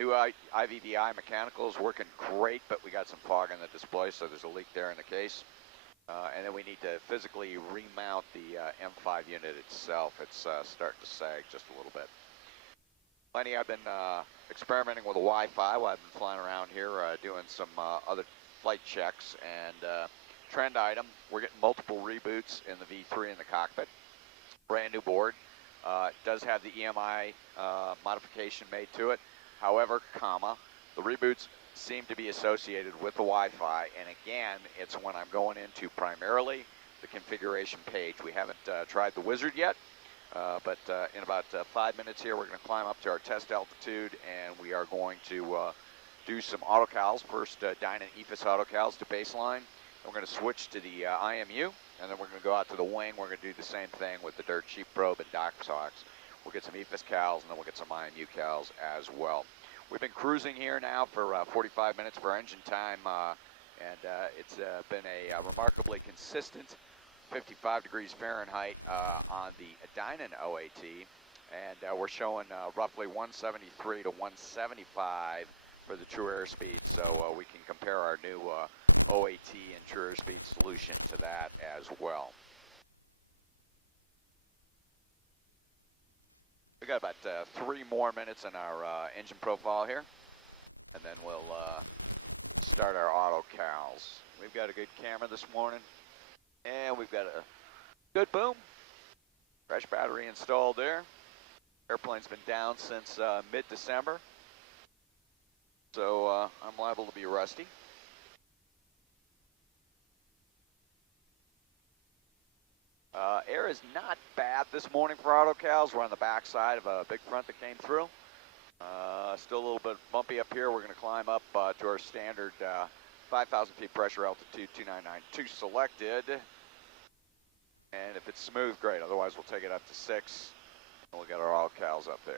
new IVDI mechanical is working great, but we got some clogging at the display, so there's a leak there in the gauge. And then we need to physically remount the N5 unit itself. It's starting to sag just a little bit. Funny, I've been experimenting with Wi-Fi while I've been flying around here, doing some other flight checks. And trend item, we're getting multiple reboots in the V3 in the cockpit. Brand new board. It does have the EMI modification made to it. However, the reboots seem to be associated with the Wi-Fi. And again, it's when I'm going into primarily the configuration page. We haven't tried the wizard yet, but in about 5 minutes here, we're going to climb up to our test altitude, and we are going to do some autocals. First, Dyna Nevis autocals for baseline. We're going to switch to the IMU, and then we're going to go out to the wing. We're going to do the same thing with the Bear 2 Pro, the Doc car. We'll get the Nevis cows, and we'll get the IMU cows as well. We've been cruising here now for 45 minutes for engine time, and it's been remarkably consistent. 55 degrees Fahrenheit on the Dyna OAT, and we're showing roughly 173 to 175 for the true airspeed. So we can compare our new solution to that as well. We got about 3 more minutes in our engine profile here, and then we'll good boom. Fresh battery installed there. Airplane's been down since mid-December, so I'm liable to be rusty. Air is not bad this morning for autocals. We're on the back side of a big front that came through. Still a little bit bumpy up here. We're going to climb up to our standard 5,000 feet pressure altitude 299. Select the edges. If it's smooth, great. Otherwise, we'll take it up to 6. And we'll get our autocals up there.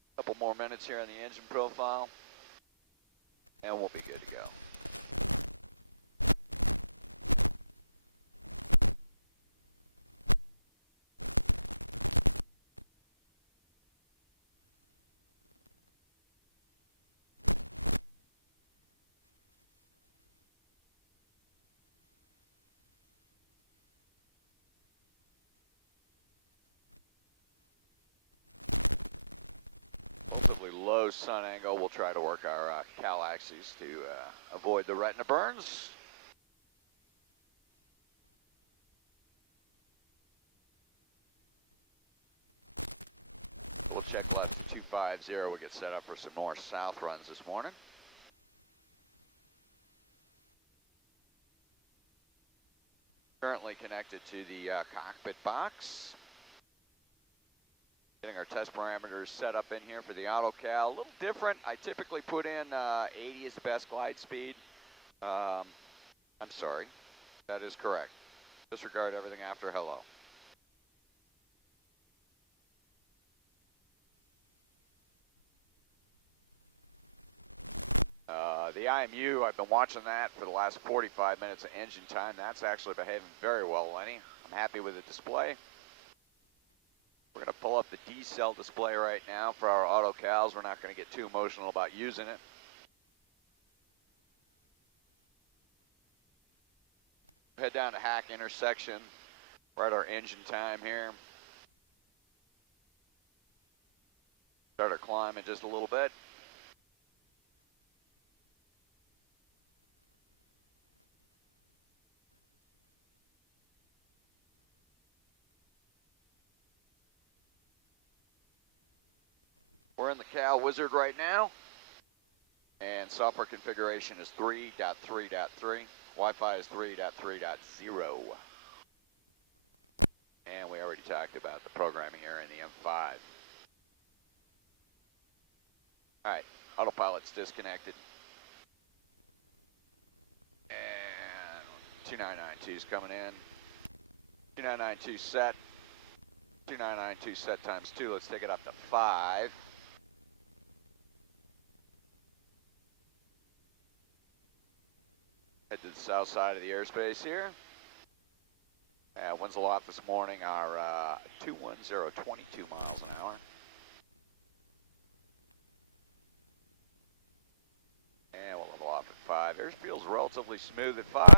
A couple more minutes here on the engine profile. And we'll the wreck of burn. Left 250, we'll get set up for some more south runs this morning. Currently connected to the cockpit box. Getting our test parameters set up in here for the autocal. A little different. I typically put in 80 is the best glide speed. I'm sorry, that is correct. Disregard everything after hello. The IMU, I've been watching that for the last 45 minutes of engine time. That's actually behaving very well, Lane. Happy with the display. I'm going to pull up the E-shell display right now for our autocals. We're not going to get too emotional about using it. Head down to Hack intersection. Right, our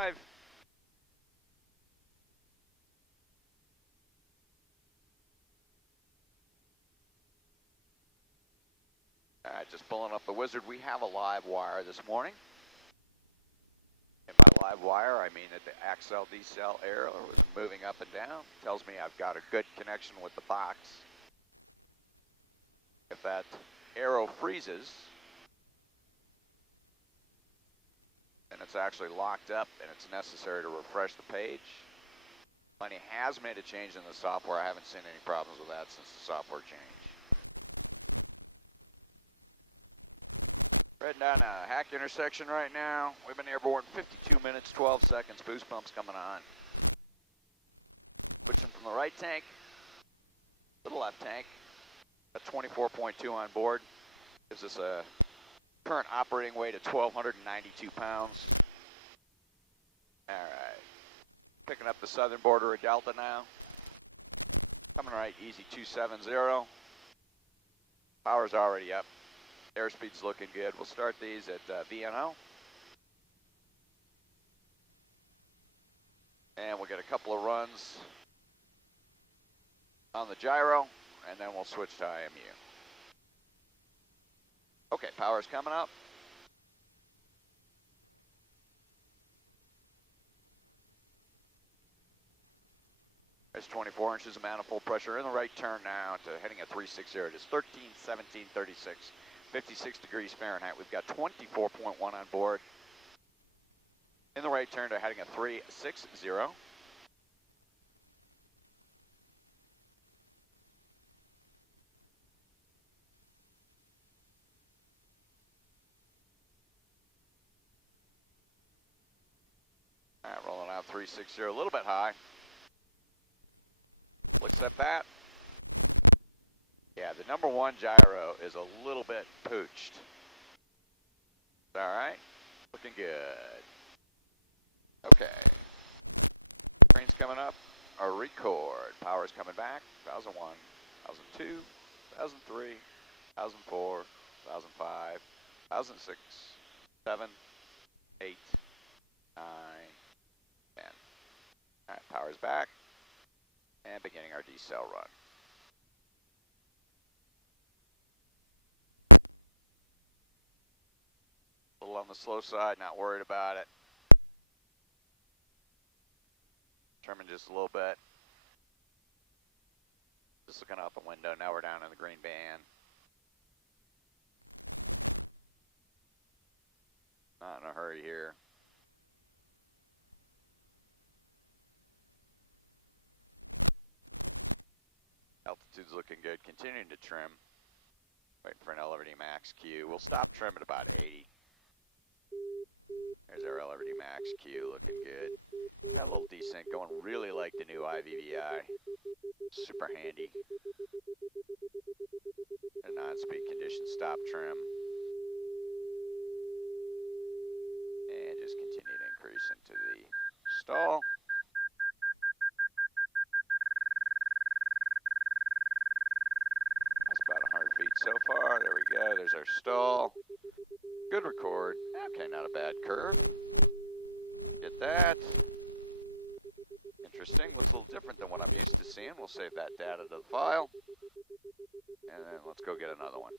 5. All right, just pulling up the Wizard. We have a live wire this morning. Moving up and down tells me I've got a good connection with the box. If that arrow freezes, then it's actually locked up and it's necessary to refresh the page. Money has made a change in the software. I haven't seen any problems with that since the software change. Hack intersection right now. We've been airborne 52 minutes, 12 seconds. Boost pump's coming on. From the right tank to the left tank, at 24.2 on board. Gives us a current operating weight of 1,292 pounds. Coming right, easy 270. Power's already up. Airspeed's looking good. We'll start these at VNO. And we'll get a couple of runs on the gyro, and then we'll switch to IMU. Okay, power's coming up. There's 24 inches of manifold pressure in the right turn now to heading at 360. It is 13, 17, 36, 56 degrees Fahrenheit. We've got 24.1 on board. In the right turn to heading at 360. All right, rolling out 360, a little bit high. At that, yeah, the number 1 gyro is a little bit pooched. All right, looking good. Okay. Train's coming up. Our record. Power's coming back. 1001, 1002, 1003, 1004, 1005, 1006, 7, 8, 9, 10. All right, power's back. And beginning our decel run. A little on the slow side, not worried about it. Not in a hurry here. There's our LRD Max Q, looking good. A little desync going really like the new IVVI. Super handy. A 9-speed condition stop trim. And just continue to increase into the stall. That's about 100 feet so far. There we go. There's our stall. Good record. Okay, not a bad curve. Get that. Interesting. A little different than what I'm used to seeing. We'll save that data to the file. And then let's go get another one.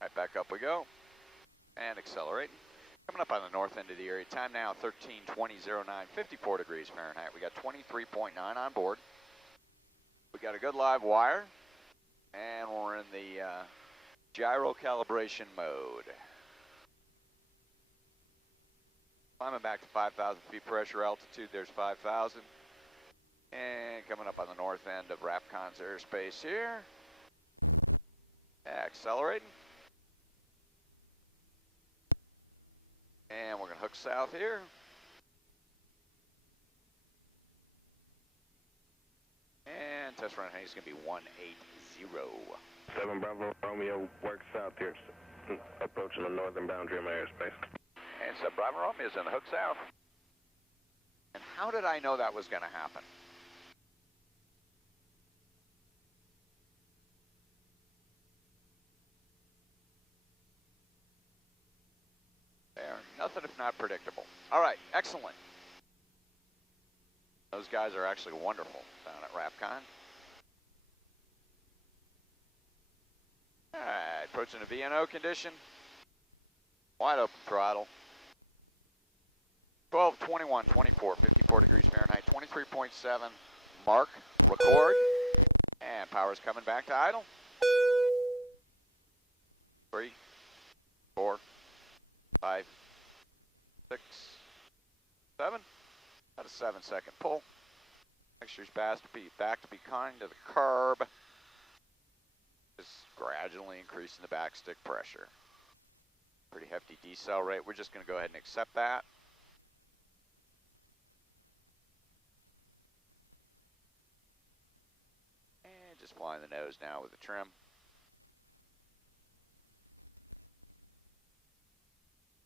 All right, back up we go. And accelerate. Coming up on the north end of the area. Time now 13:20:09, 54 degrees Fahrenheit. We got 23.9 on board. We got a good live wire. And we're in the gyro calibration mode. Climbing back to 5,000 feet pressure altitude. There's 5,000. And coming up on the north end of Rapcon's airspace here. Accelerating. And we're going to hook south here. And test run heading is going to be 180. 7 Bravo Romeo, work south here, approaching the northern boundary of my airspace. And 7 Bravo Romeo is in the hook south. And how did I know that was going to happen? nothing if not predictable. All right, excellent. Those guys are actually wonderful down at RAPCon. All right, approaching a VNO condition. Wide open throttle. 12, 21, 24, 54 degrees Fahrenheit, 23.7. Mark, record. And power's coming back to idle. 3, 4, 5, 6, 7. About a 7-second pull. Mixture's back to be kind to the curb. Just gradually increasing the backstick pressure. Pretty hefty decel rate. We're just going to go ahead and accept that. And just flying the nose now with the trim.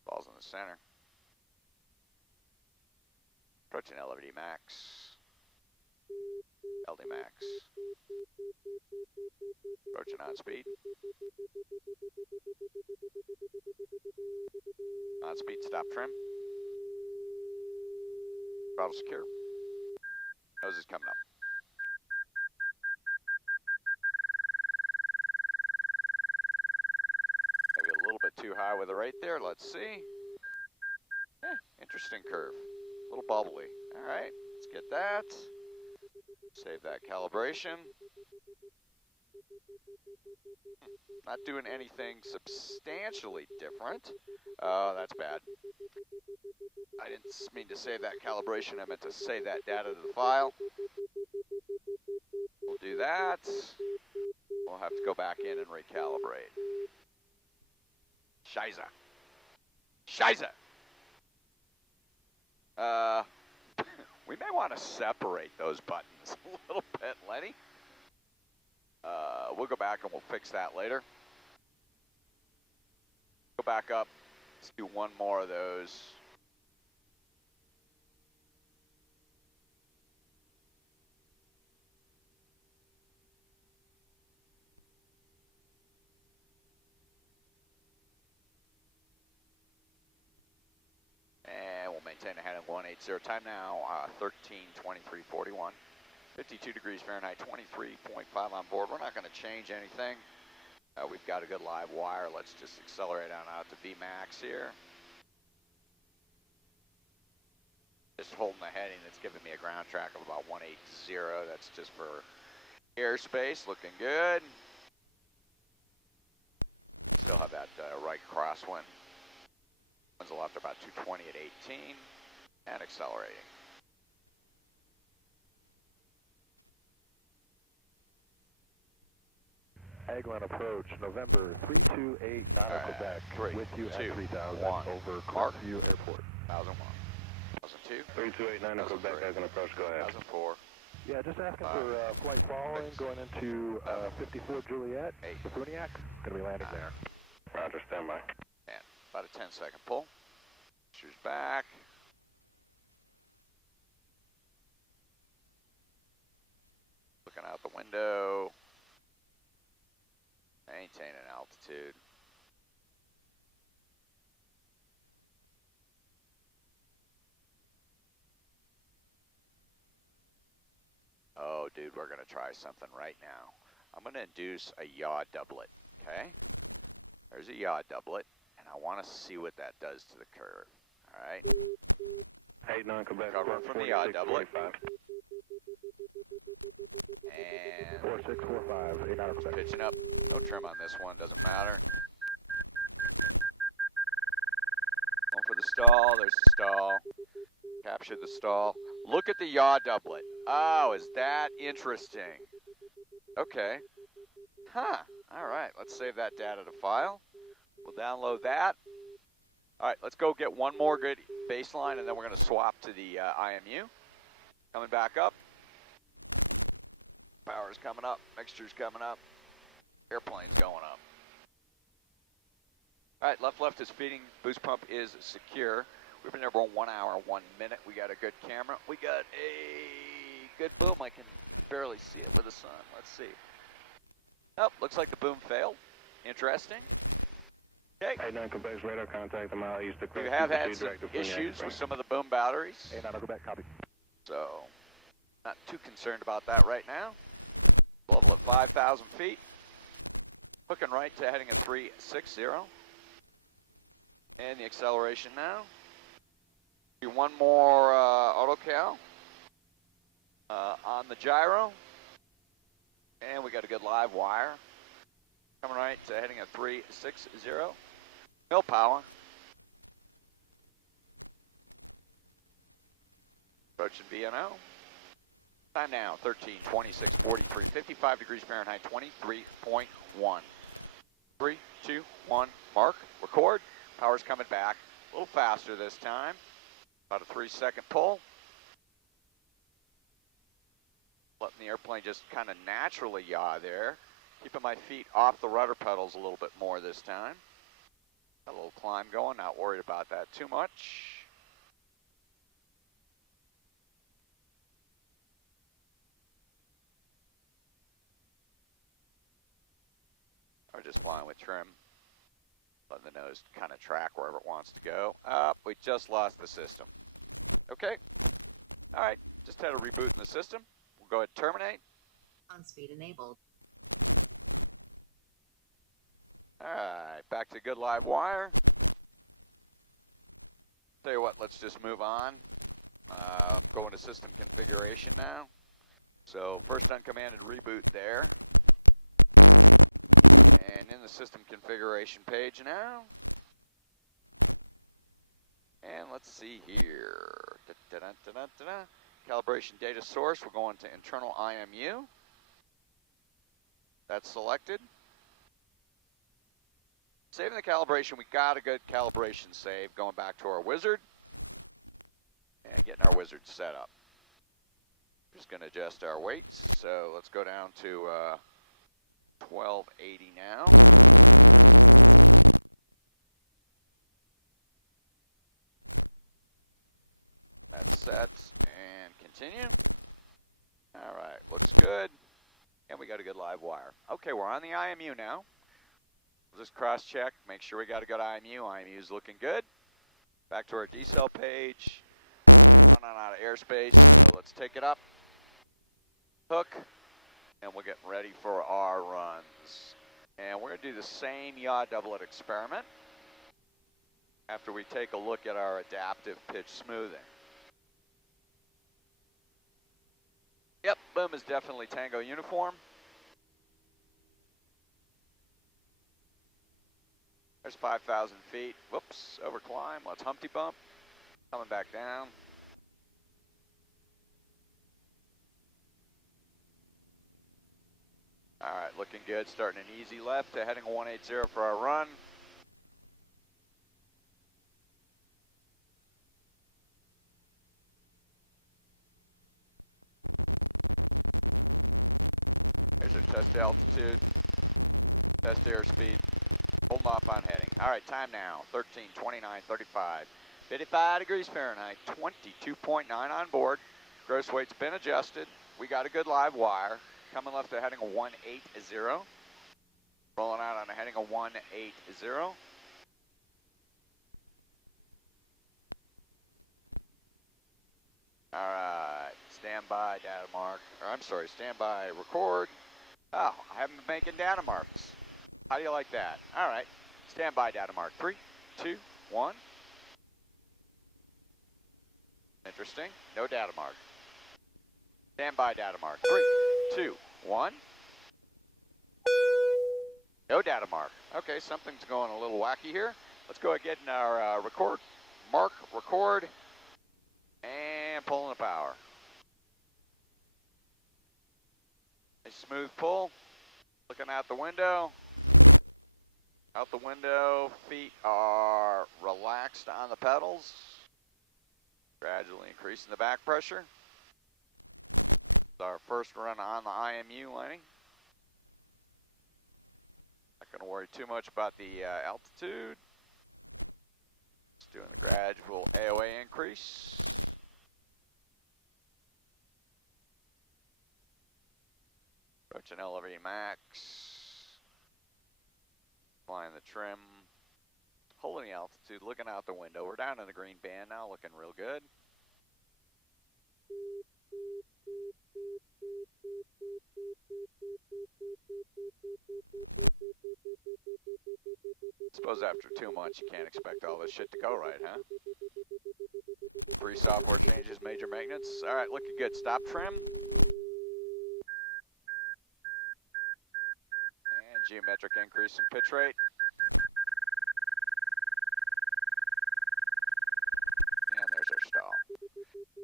Ball's in the center. Approaching LD max. LD max. Approaching on speed. On speed, stop trim. Throttle secure. Nose is coming up. Maybe a little bit too high with the rate there. Let's see. Interesting curve. A little bubbly. All right, let's get that. Save that calibration. Not doing anything substantially different. Oh, that's bad. I didn't mean to save that calibration. I meant to save that data to the file. We'll do that. We'll have to go back in and recalibrate. Shiza. Shiza. We may want to separate those buttons a little bit, Lenny. We'll go back and we'll fix that later. Go back up. Let's do one more of those. And we'll maintain a heading 180. Time now, 13:23:41. 52 degrees Fahrenheit, 23.5 on board. We're not going to change anything. We've got a good live wire. Let's just accelerate on out to Vmax here. Just holding the heading. That's giving me a ground track of about 180. That's just for airspace. Looking good. That right crosswind. Winds will left about 220 at 18. And accelerating. Agland approach, November. All right, Quebec, 3, with you 2, at 3000 1. over Mark. view. Following, going into 54 Juliet, Bufuniak, going to be landing there. Roger, stand by. And about a 10-second pull. Shoes back. Looking out the window. Maintaining altitude. Oh, dude, we're going to try something right now. I'm going to induce a yaw doublet, okay? There's a yaw doublet, and I want to see what that does to the curve, all right? Trim on this one, doesn't matter. Going for the stall. Stall. Capture the stall. Look at the yaw doublet. Oh, is that interesting? Okay. Huh. All right, let's save that data to file. We'll download that. All right, let's go get one more good baseline, and then we're going to swap to the IMU. Power's coming up. Mixture's coming up. Airplane. All right, left is speeding. Boost pump is here. Giving everyone 1 hour, 1 minute. We got a good camera. We got a film I can barely see it. Oh, looks like the boost failed. Okay. Hey, doing Quebec's radar contact a mile east of We have had some issues with some of the boom batteries. Hey, 9, go back, copy. So, not too concerned about that right now. One more auto cal on the gyro, and we got a good live wire coming around there. No power. Time now, 55 degrees Fahrenheit, 23.1. 3, 2, 1, mark, record. Power's coming back. A little faster this time. About a 3-second pull. Let the airplane just kind of naturally yaw there. Keeping my feet off the rudder pedals a little bit more this time. A little climb going, not worried about that too much. Okay. Alright, back to good live wire. Going to system configuration now. So first and let's see here. Calibration data source, we're going to internal IMU. That's selected. Data calibration's got a good going back to our wizard. Getting our wizard set up. Just going to adjust our weights. So let's go down to 12. Alright, looking good. And we got a good live wire. Okay, we're on the IMU now. We'll just cross check, make sure we got a good IMU. IMU's looking good. Back to our diesel. Let's take it up. Hook. And we're getting ready for our runs. And we're going to do the same yaw doublet experiment after we take a look at our adaptive pitch smoothing. Yep, boom is definitely Tango uniform. There's 5,000 feet. Whoops, over climb. Let's Humpty bump. Coming back down. All right, looking good. Starting an easy left to heading 180 for our run. Test altitude, test airspeed, hold off on heading. All right, time now, 13:29:35. 55 degrees Fahrenheit, 22.9 on board. Gross weight's been adjusted. We got a good live wire. Coming left to heading a 180. Rolling out on a heading a 180. All right, stand by data mark, or I'm sorry, stand by record. Oh, I haven't been making data marks. How do you like that? All right, stand by data mark. 3, 2, 1. Interesting, no data mark. Stand by data mark. 3, 2, 1. No data mark. Okay, something's going a little wacky here. Let's go ahead and get in our record, mark, record, and pulling the power. A smooth pull. Looking out the window. Our first run on the IMU, Lenny. Not going to worry too much about the altitude. Just doing it. Approaching LV max. Applying the trim. holding the altitude, looking out the window. We're down in the green band now, looking real good. Gauges, major magnets. All right, looking good. Stop trim. And there's our stall.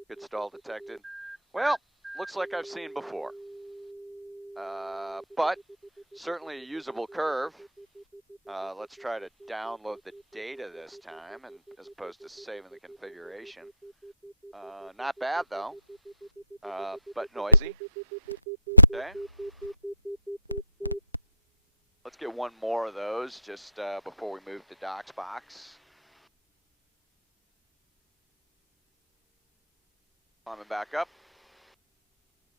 Good stall detected. Well, looks like I've seen before. But certainly a usable curve. Let's try to download the data this time, and as opposed to saving the configuration. Not bad though, but noise. Okay. Let's get one more of those just before we move to Doc's box. Climbing back up.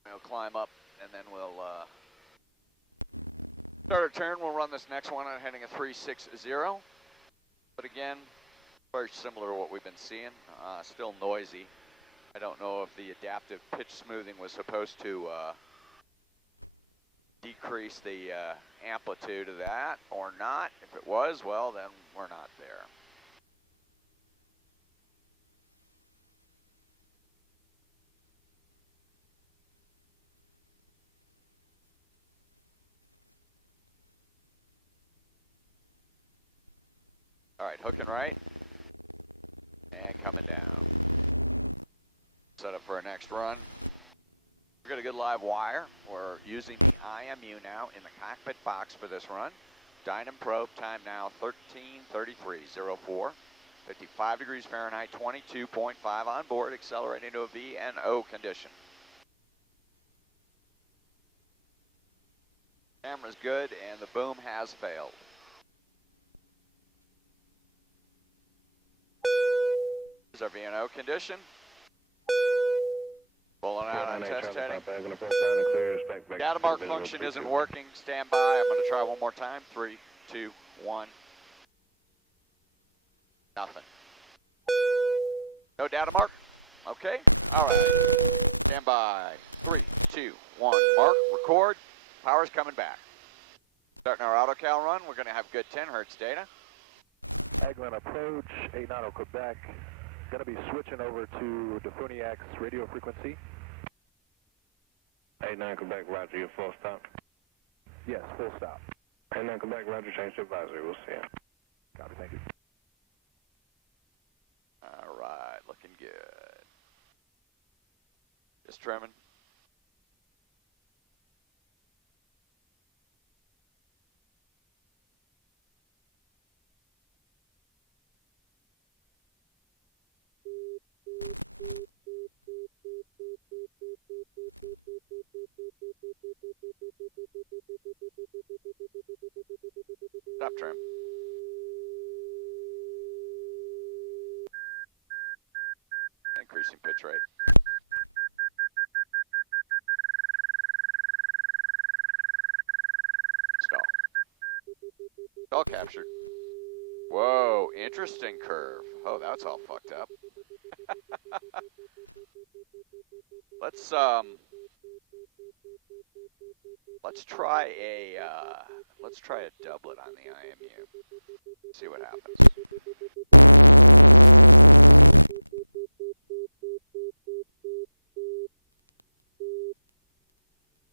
We'll climb up, and then we'll start our turn. We'll run this next one on heading a 360. But again, very similar to what we've been seeing. Still noisy. I don't know if the adaptive pitch smoothing was supposed to decrease the amplitude of that or not. If it was, well, then we're not there. All right, hooking right and coming down. Set up for our next run. We've got a good live wire. We're using the IMU now in the cockpit box for this run. Dynam probe time now 13:33:04. 55 degrees Fahrenheit, 22.5 on board, accelerating to a VNO condition. Camera's good, and the boom has failed. Here's our VNO condition. Pulling out on test heading. Data mark function isn't working. Stand by. I'm going to try one more time. 3, 2, 1. Nothing. No data mark? Okay. All right. 3, 2, 1. Mark, record. Power's coming back. Setting our autocal run. We're going to have good 10 hertz data. We're going to approach 8 auto Quebec. Going to be switching over to the Sortie radio frequency. 8 Quebec, Roger, your full stop. Yes, full stop. 8 Quebec, Roger, thanks for advisory. Yeah. Whoa, interesting curve. Oh, that was all fucked up. Let's try a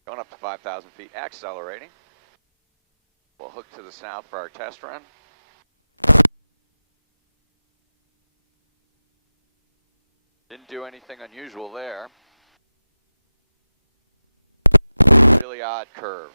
Going up to 5,000 feet, accelerating. We'll hook to this now for our test run. Didn't do anything unusual there. Really odd curve.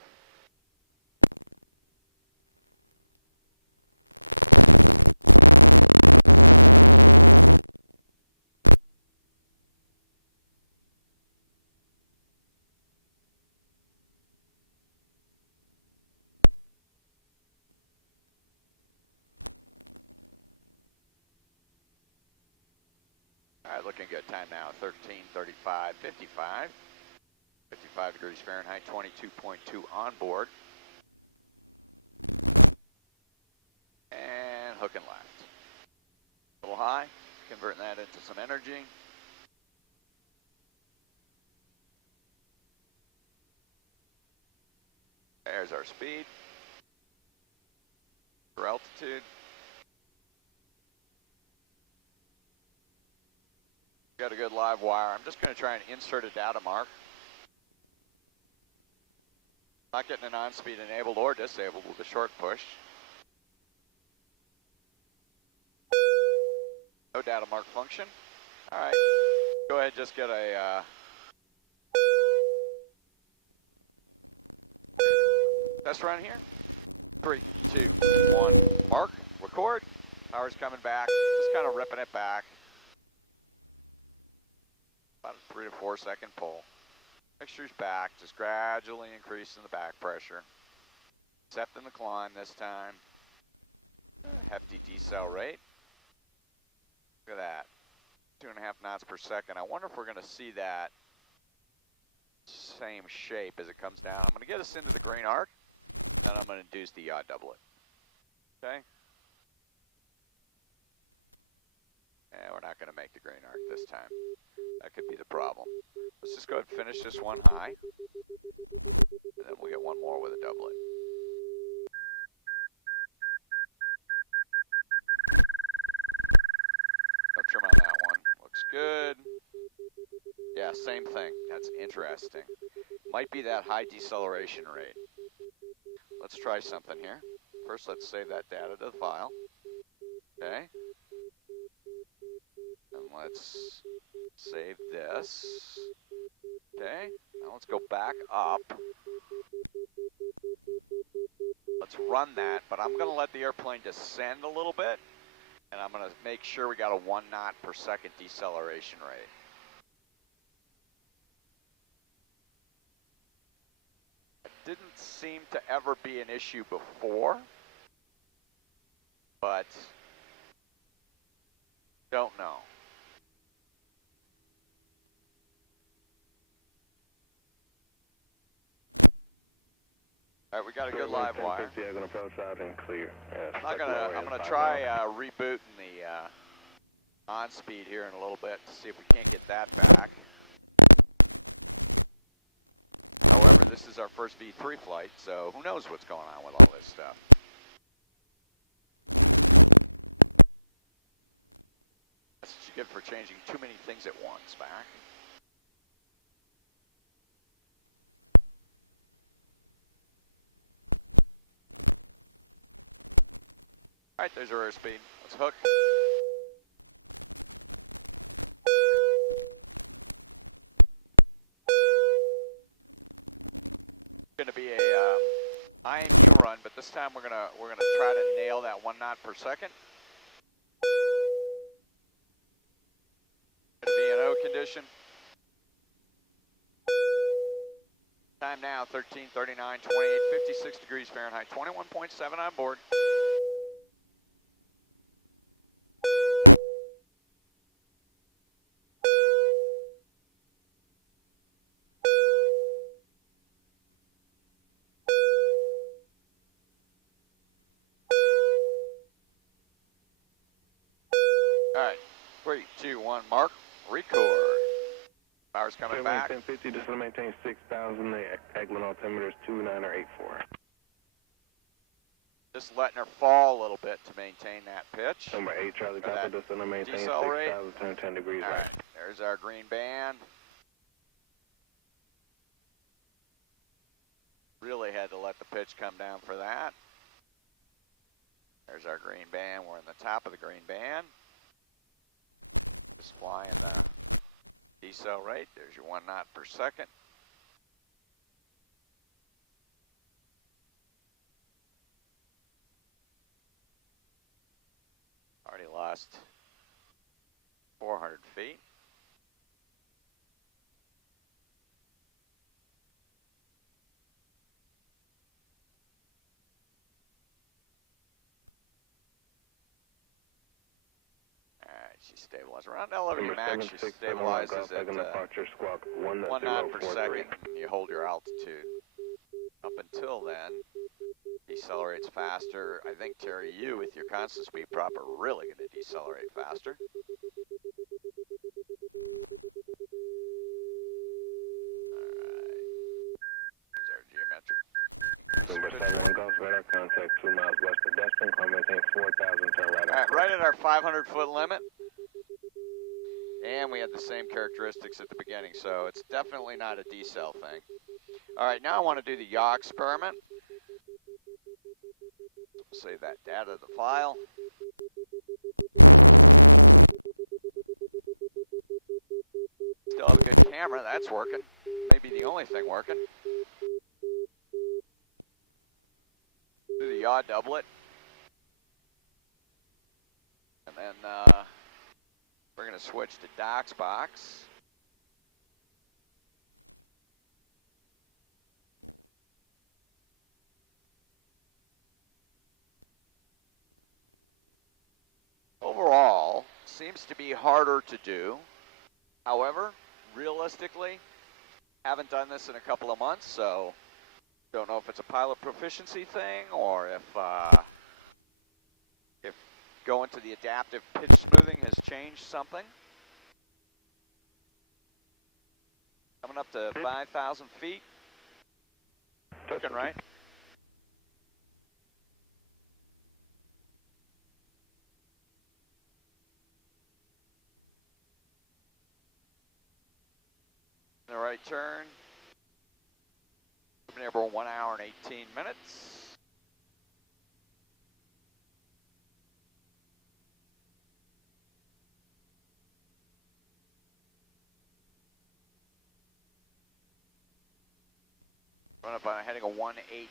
Looking good time now, 13:35. record. Power's coming back. Just kind of ripping it back. About a 3 to 4 second pull. Mixture's back, just gradually increasing the back pressure. Accepting the climb this time. Hefty decel rate. Look at that. 2.5 knots per second. I wonder if we're going to see that same shape as it comes down. High. All right, we got a good live wire. Yeah, gonna approach out and clear. Yeah, I'm gonna try rebooting the on speed here in a little bit to see if we can back. This is our first V3 flight, so who knows what's going on with all. Run, but this time we're gonna try to nail that 1 knot per second. VNO condition. Time now 13:39, 28, 56 degrees Fahrenheit, 21.7 on board. Fall a little bit to maintain that pitch. Number 8, Travis, I think it's going to maintain 6,010 degrees. There's our green band. Really had to let the pitch come down for that. There's our green band and the top of the green band. Acceleration, 1 knot per second. Right at our 500-foot limit, and we have the same characteristics as the beginning, so it's definitely not a decel thing. All right, now I want to do the yaw experiment. Save that gathered file. Camera, that's working. Yaw doublet. So, don't know if it's a pilot proficiency thing or if going to the adaptive smoothing has changed something. Coming up to 5,000 feet. Looking right. The right turn. Been there for 1 hour and 18 minutes. Run up on heading a 180.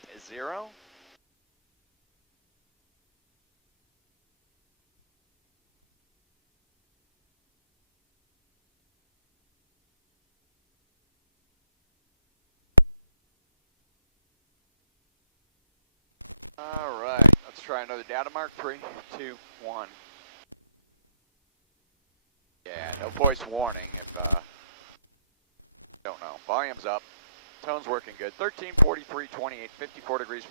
Voice warning. Volume's up. Tone's working. 1343.64 degrees.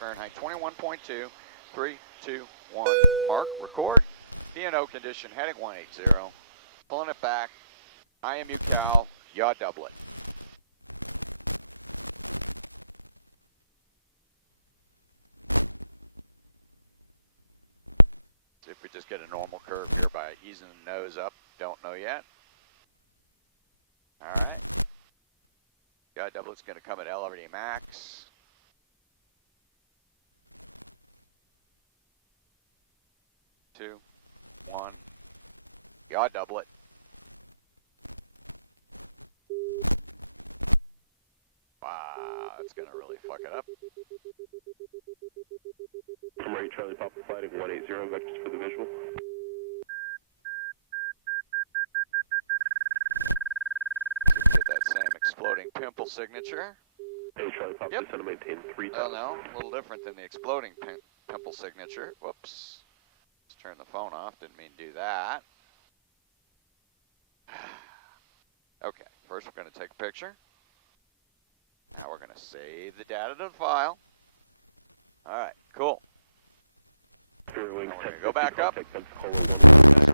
21.2. 3, 2, 1. Mark, record. Pulling it back. Out. Yaw doubler. Nose up. Don't know yet. Alright. Yaw doubler's going to come at elevated max. Yaw doubler.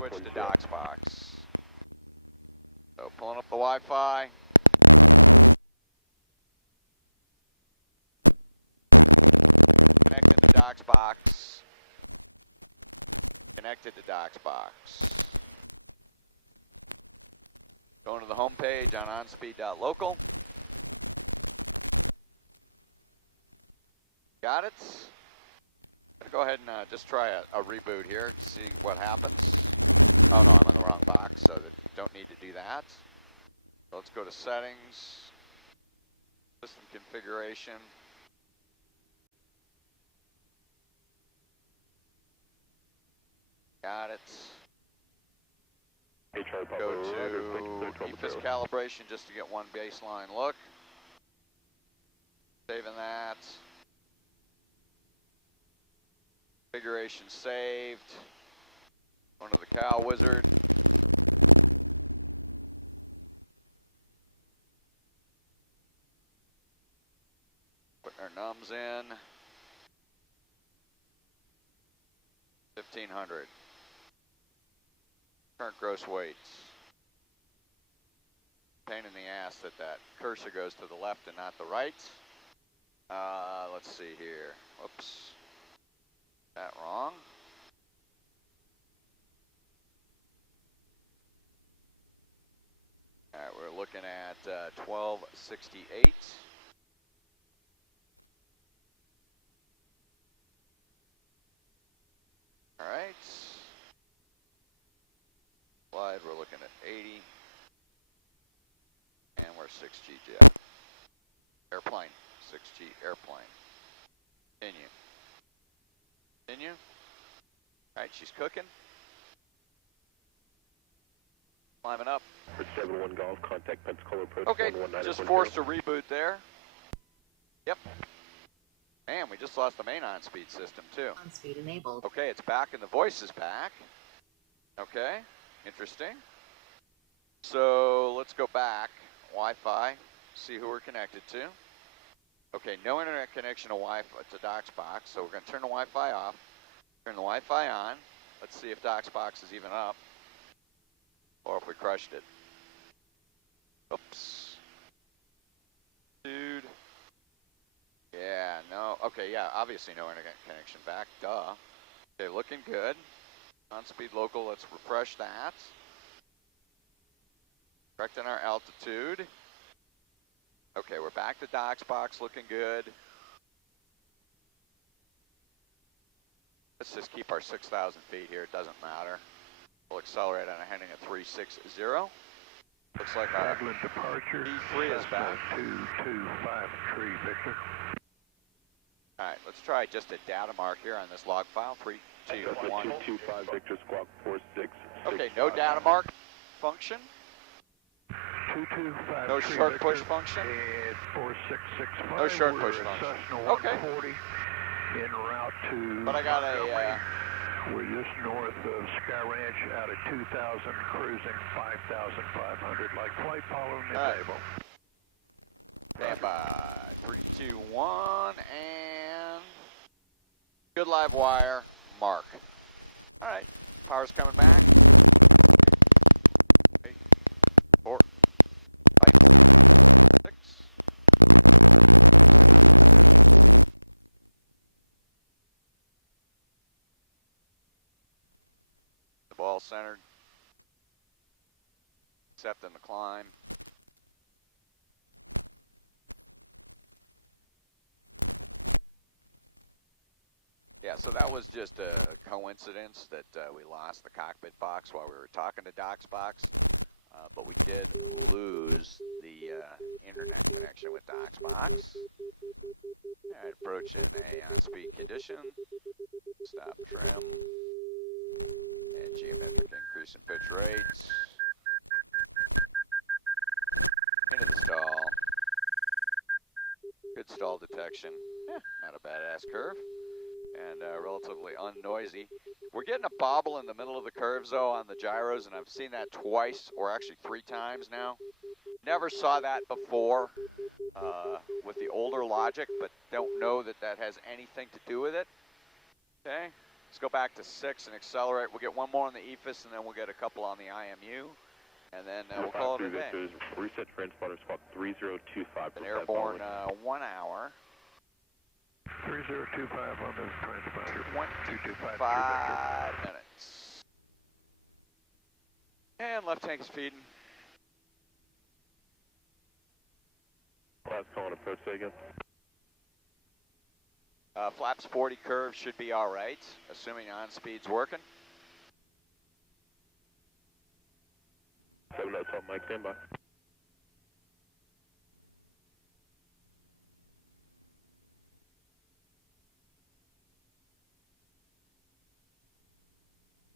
Switch to Doc's box. So pulling up the Wi-Fi. Connected to Doc's box. Okay, down on speed.local. Wrong box, so don't need to do that. So let's go to settings, system configuration. Got it. Go to EFIS calibration just to get one baseline look. Saving that. Configuration saved. Going to the cow wizard. Putting our nums in. 1,500. Current gross weights. Pain in the ass that cursor goes to the left and not the right. Let's see here. Whoops. That wrong. Alright, we're looking at 1268. Okay, just forced the reboot there. no data mark function. No start push function. No start push function. Okay. But I got a. We're just north of Sky Ranch out of 2,000, cruising 5,500, like 20 following the table. Good line wire, mark. All right, power's coming. 8, 4, 5, 6. That was just a internet. Alright, approaching speed condition. Stop. Increase in pitch rate. Stall. Good stall detection. Not a badass curve. And relatively unnoisy. We're getting a bobble in the middle of the curves though on the gyros, and I've seen that twice, or actually 3 times now. Never saw that before with the older logic, but don't know that that has anything to do with it. Okay, let's go back to 6 and accelerate. We'll get one more on the EFIS, and then we'll get a couple on the IMU, and then we'll call it a day. Reset transponder spot 3025. Been airborne 1 hour. 3025 on the transponder. 25 minutes. And left tank is feeding. Last call on approach, say again. Flaps 40 curve should be all right, assuming on speed's working. 707 Mike, standby.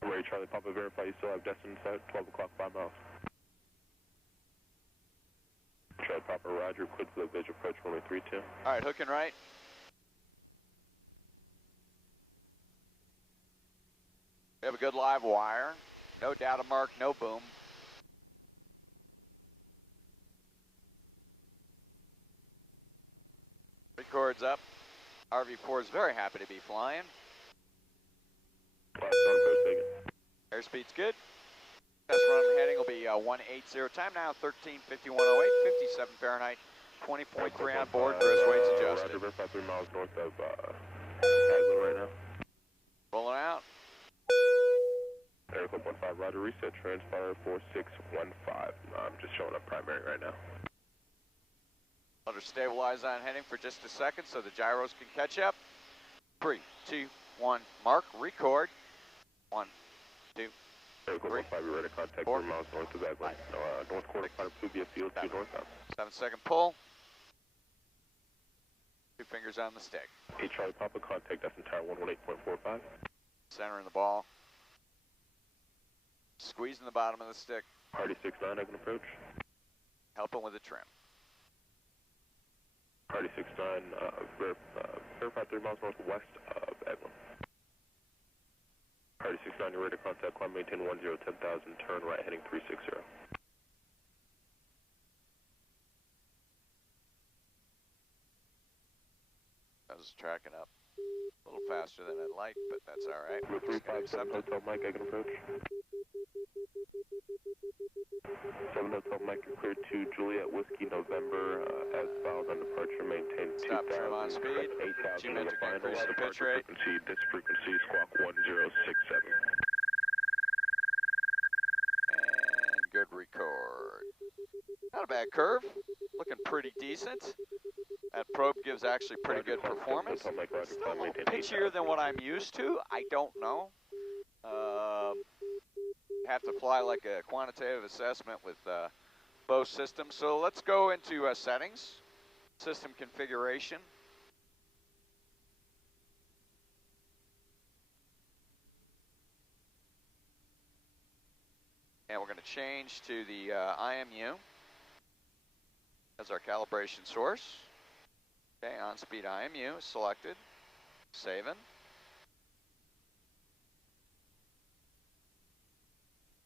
Ready, Charlie Papa, verify you still have destined set, 12 o'clock, 5 miles. Charlie Papa, Roger, quid for the visual approach, runway 32. All right, hooking right. We have a good live wire. No data mark, no boom. Record's up. RV4 is very happy to be flying. Last call on approach, say again. Airspeed's good. Test run heading will be 180. Time now 13:51:08, 57 Fahrenheit, 20.3 on board. Gross weights adjusted. Roger, verify 3 miles north of Haglin right now. Rolling out. Air 1.5, Roger, reset transponder 4615. I'm just showing up primary right now. Let her stabilize on heading for just a second so the gyros can catch up. 3, 2, 1, mark, record. 1, 2, Air 1.5, you're ready to contact 4, 3 miles north of Haglin. North quarter, final Pluvia Field, 2 northbound. 7-second pull. 2 fingers on the stick. 8 Charlie Papa, contact that's entire 118.45. Centering the ball. Squeezing the bottom of the stick. Hardy 69, I can approach. Helping with the trim. Hardy 69, verify 3 miles northwest of Eglin. Hardy 69, you're ready to contact, climb maintain 10,000, turn right heading 360. I was tracking up a little faster than I'd like, but that's all right. With We're just gonna 357 accept it. Hotel Mike, I can approach. 7 Hotel Mike, you're cleared to Juliet Whiskey November, as filed on departure, maintain 2,000. Stop trim on speed. 8,000 Geometric final, increase in the pitch departure rate. frequency, this frequency, squawk 1067. And good record. Not a bad curve. Looking pretty decent. That probe gives actually pretty good performance. Hotel Mike, Roger, Still a climb little maintain pitchier 8,000. than what I'm used to. I don't know. Have to fly like a quantitative assessment with both systems. So let's go into settings, system configuration. And we're going to change to the IMU as our calibration source. Okay, on speed IMU is selected. Saving.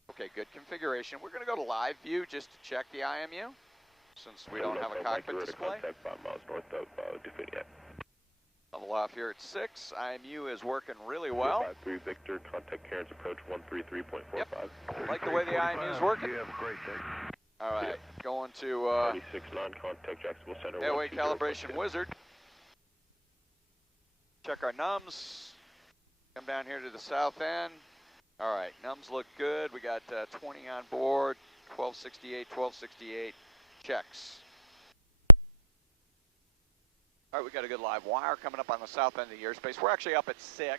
Okay, good configuration. We're going to go to live view just to check the IMU since we don't have a cockpit display. Contact 5 miles north of Definiat. Level off here at 6. IMU is working really well. 53 Victor, contact Cairns approach 133.45. Yep. Like the way the IMU is working. You have a great day. All right, going to 36 non-contact Jacksonville Center. airway calibration wizard. Check our numbs. Come down here to the south end. All right, numbs look good. We got 20 on board, 1268, 1268. Checks. We got a good live wire coming up on the south end of the airspace. We're actually up at 6.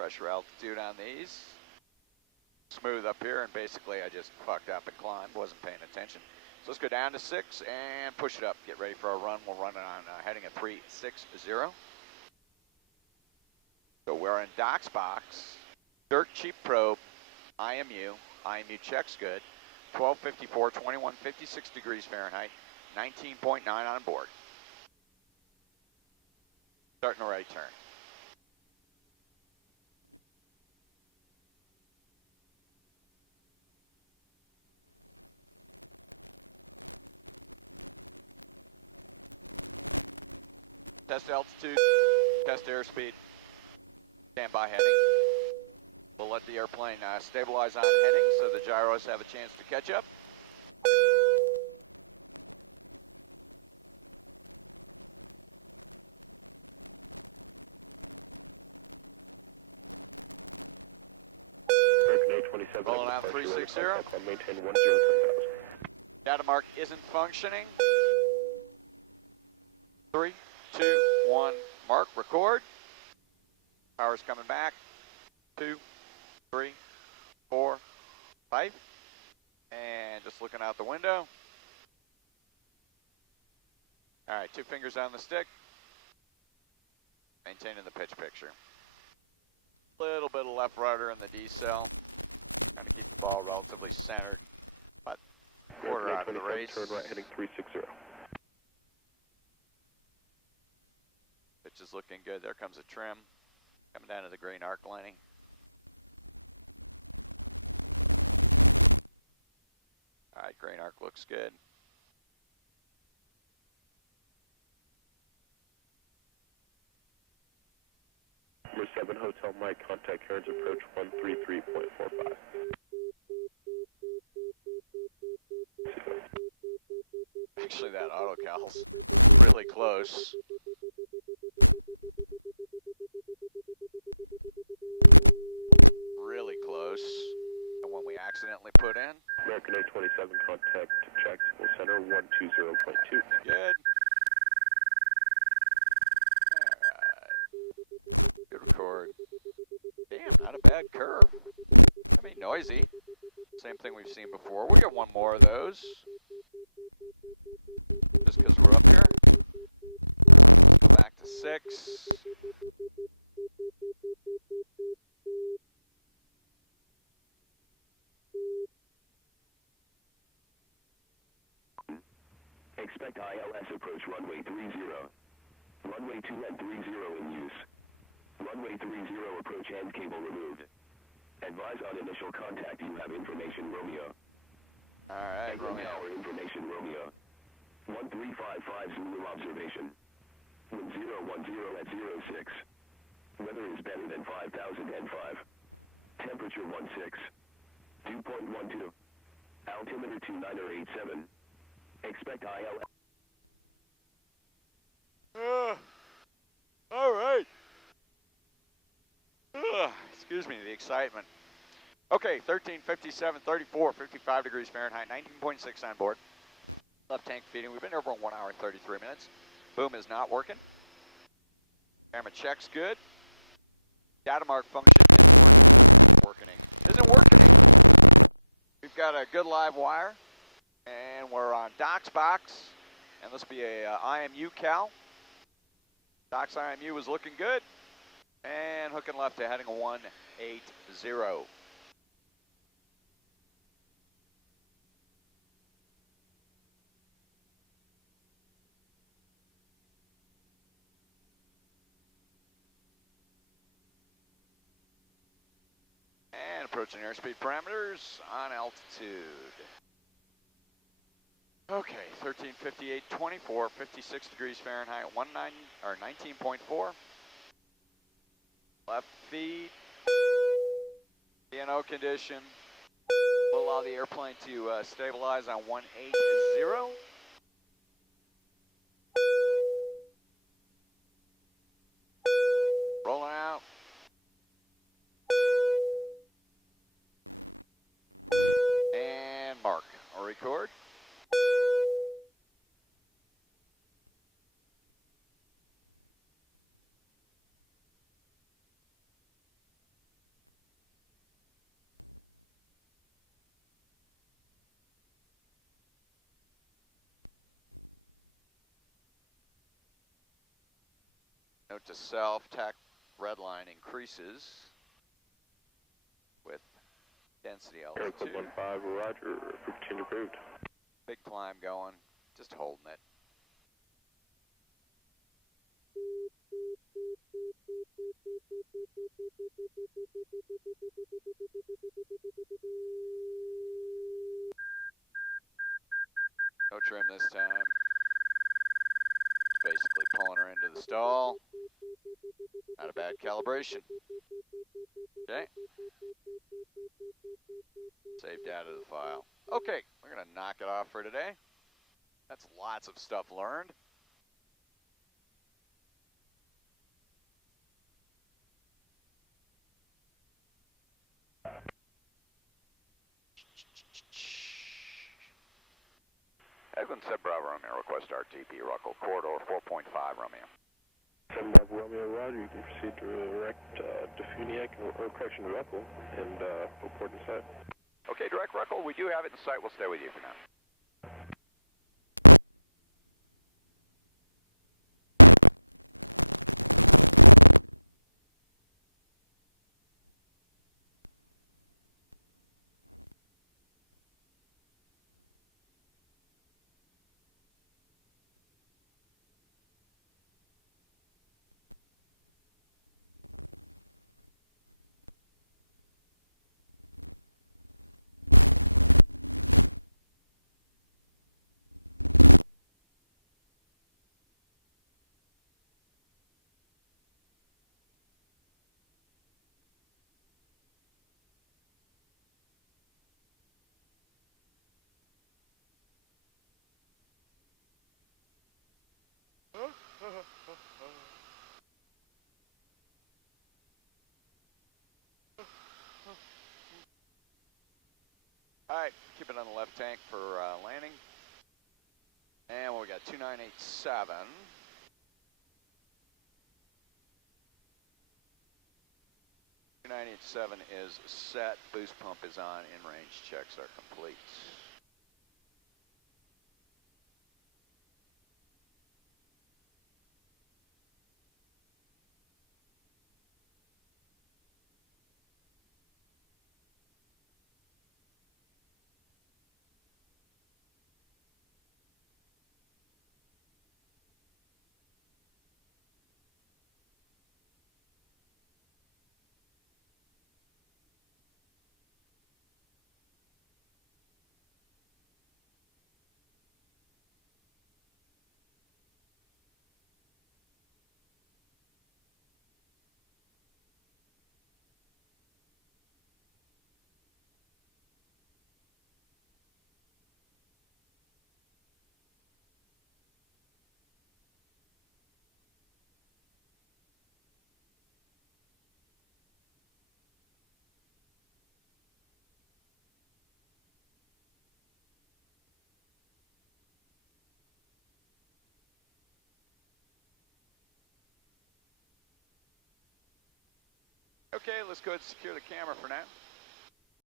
Pressure altitude on these. Smooth up here, and basically I just brought down the climb. Wasn't paying attention. Push it down to 6 and push it up. Get ready for a run. We'll run heading a 36 to 0. So we're in dock box. Dirt speed probe. IMU. IMU check good. 1254, 2156 degrees Fahrenheit. 19.9 on board. Starting to raise there. Turn right heading 360. Pitch is looking good. There comes a trim. Coming down to the green arc lining. Really close. And when we accidentally put in. Not a bad. I mean, noisy. Same thing we've seen before with those. Just because we're back to 6. Expect ILS approach runway 30. Runway 2 and 30 in use. Runway 30 approach end cable removed. Advise on initial contact you have information Romeo. Alright, Romeo. Tower information Romeo. 1355 Zulu observation. Wind 010 at 06. Weather is better than 5005. Temperature 16. 2.12. Altimeter 2987. Expect ILS. All right. Excuse me, the excitement. Okay, 13, 57, 34, 55 degrees Fahrenheit, 19.6 on board. Left tank feeding. We've been here for 1 hour and 33 minutes. Boom is not working. Camera checks good. Data mark function. We've got a good live wire. And we're on Doc's box. And this will be a IMU cal. Doc's IMU is looking good. And hooking left to heading a 180. approaching airspeed parameters on altitude. Okay, 1358.24, 56 degrees Fahrenheit, 19.4. Left feet, DNO condition. We'll allow the airplane to stabilize on 180. Rolling out. And mark or record. Note to self, tack red line increases with density altitude. 15, roger, 15 approved. Big climb going, just holding it. No trim this time. Just basically pulling her into the stall. Not a bad calibration. Okay. Save data to the file. Okay, we're gonna knock it off for today. That's lots of stuff learned. Edwin said Bravo Romeo, request RTP, Ruckle, corridor 4.5 Romeo. 7 Bravo Romeo, roger, you can proceed to direct Defuniak, or correction, Ruckle, and report inside. Okay, direct Ruckle, we do have it in sight, we'll stay with you for now.